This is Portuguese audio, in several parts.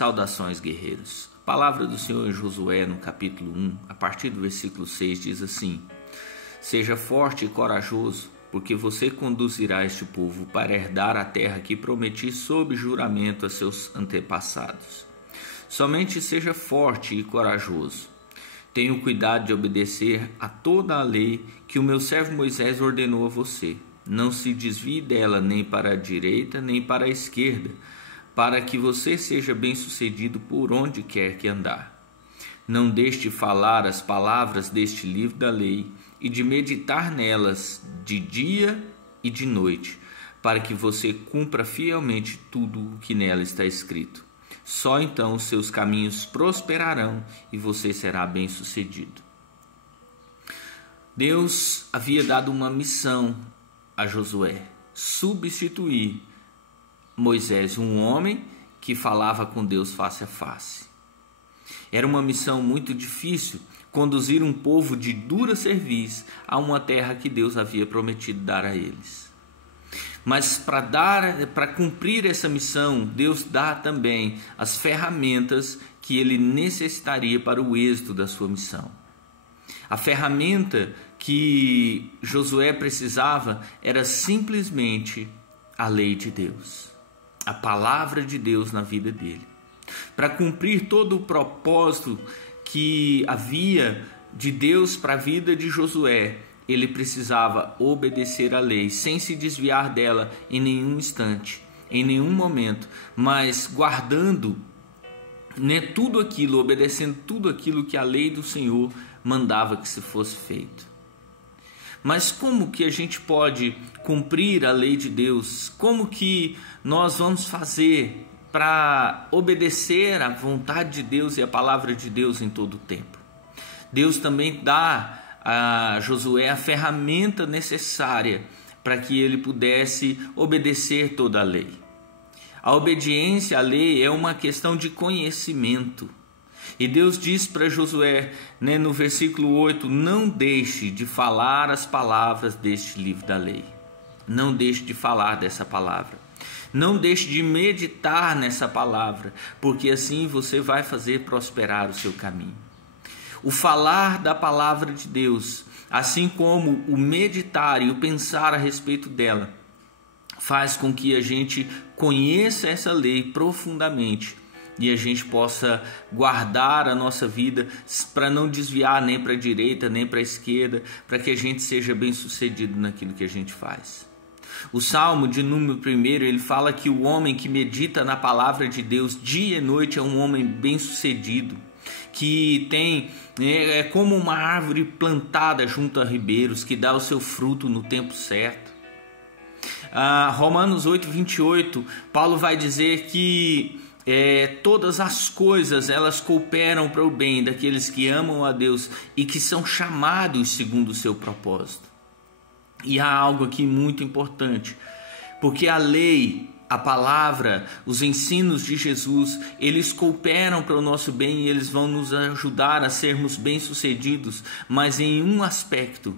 Saudações, guerreiros. A palavra do Senhor em Josué, no capítulo 1, a partir do versículo 6, diz assim: Seja forte e corajoso, porque você conduzirá este povo para herdar a terra que prometi sob juramento a seus antepassados. Somente seja forte e corajoso. Tenha o cuidado de obedecer a toda a lei que o meu servo Moisés ordenou a você. Não se desvie dela nem para a direita nem para a esquerda, para que você seja bem-sucedido por onde quer que andar. Não deixe de falar as palavras deste livro da lei e de meditar nelas de dia e de noite, para que você cumpra fielmente tudo o que nela está escrito. Só então seus caminhos prosperarão e você será bem-sucedido. Deus havia dado uma missão a Josué: substituir Moisés, um homem que falava com Deus face a face. Era uma missão muito difícil, conduzir um povo de dura cerviz a uma terra que Deus havia prometido dar a eles. Mas para cumprir essa missão, Deus dá também as ferramentas que ele necessitaria para o êxito da sua missão. A ferramenta que Josué precisava era simplesmente a lei de Deus, a palavra de Deus na vida dele. Para cumprir todo o propósito que havia de Deus para a vida de Josué, ele precisava obedecer à lei, sem se desviar dela em nenhum instante, em nenhum momento, mas guardando tudo aquilo, obedecendo tudo aquilo que a lei do Senhor mandava que se fosse feito. Mas como que a gente pode cumprir a lei de Deus? Como que nós vamos fazer para obedecer à vontade de Deus e à palavra de Deus em todo o tempo? Deus também dá a Josué a ferramenta necessária para que ele pudesse obedecer toda a lei. A obediência à lei é uma questão de conhecimento. E Deus diz para Josué, no versículo 8, não deixe de falar as palavras deste livro da lei. Não deixe de falar dessa palavra. Não deixe de meditar nessa palavra, porque assim você vai fazer prosperar o seu caminho. O falar da palavra de Deus, assim como o meditar e o pensar a respeito dela, faz com que a gente conheça essa lei profundamente e a gente possa guardar a nossa vida para não desviar nem para a direita nem para a esquerda, para que a gente seja bem sucedido naquilo que a gente faz. O Salmo de número 1, ele fala que o homem que medita na palavra de Deus dia e noite é um homem bem sucedido, que é como uma árvore plantada junto a ribeiros, que dá o seu fruto no tempo certo. Romanos 8:28, Paulo vai dizer que todas as coisas elas cooperam para o bem daqueles que amam a Deus e que são chamados segundo o seu propósito. E há algo aqui muito importante, porque a lei, a palavra, os ensinos de Jesus, eles cooperam para o nosso bem e eles vão nos ajudar a sermos bem-sucedidos, mas em um aspecto: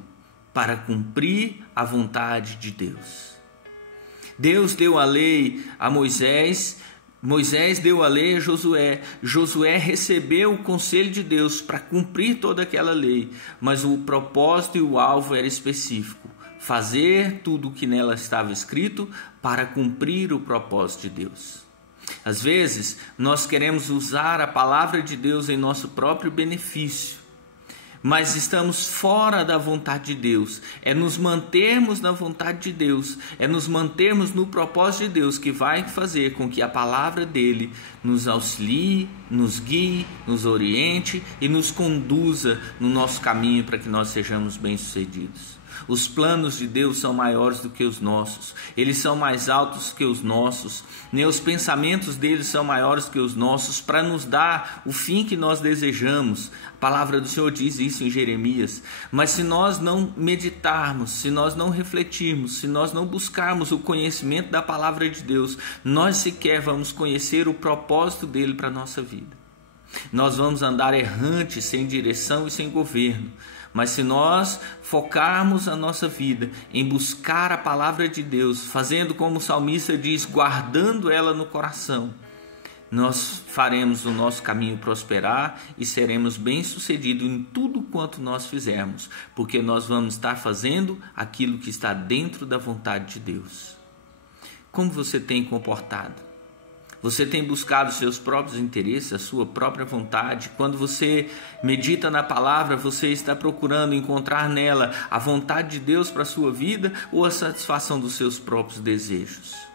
para cumprir a vontade de Deus. Deus deu a lei a Moisés, Moisés deu a lei a Josué, Josué recebeu o conselho de Deus para cumprir toda aquela lei, mas o propósito e o alvo era específico: fazer tudo o que nela estava escrito para cumprir o propósito de Deus. Às vezes, nós queremos usar a palavra de Deus em nosso próprio benefício, mas estamos fora da vontade de Deus. É nos mantermos na vontade de Deus, é nos mantermos no propósito de Deus que vai fazer com que a palavra dele nos auxilie, nos guie, nos oriente e nos conduza no nosso caminho para que nós sejamos bem-sucedidos. Os planos de Deus são maiores do que os nossos, eles são mais altos que os nossos, os pensamentos deles são maiores que os nossos, para nos dar o fim que nós desejamos. A palavra do Senhor diz isso em Jeremias. Mas se nós não meditarmos, se nós não refletirmos, se nós não buscarmos o conhecimento da palavra de Deus, nós sequer vamos conhecer o propósito dele para a nossa vida. Nós vamos andar errantes, sem direção e sem governo. Mas se nós focarmos a nossa vida em buscar a palavra de Deus, fazendo como o salmista diz, guardando ela no coração, nós faremos o nosso caminho prosperar e seremos bem-sucedidos em tudo quanto nós fizermos, porque nós vamos estar fazendo aquilo que está dentro da vontade de Deus. Como você tem comportado? Você tem buscado seus próprios interesses, a sua própria vontade? Quando você medita na palavra, você está procurando encontrar nela a vontade de Deus para a sua vida ou a satisfação dos seus próprios desejos?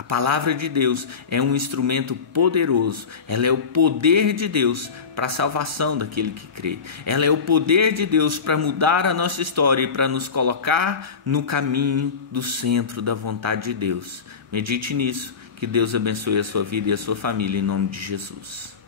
A palavra de Deus é um instrumento poderoso. Ela é o poder de Deus para a salvação daquele que crê. Ela é o poder de Deus para mudar a nossa história e para nos colocar no caminho do centro da vontade de Deus. Medite nisso. Que Deus abençoe a sua vida e a sua família em nome de Jesus.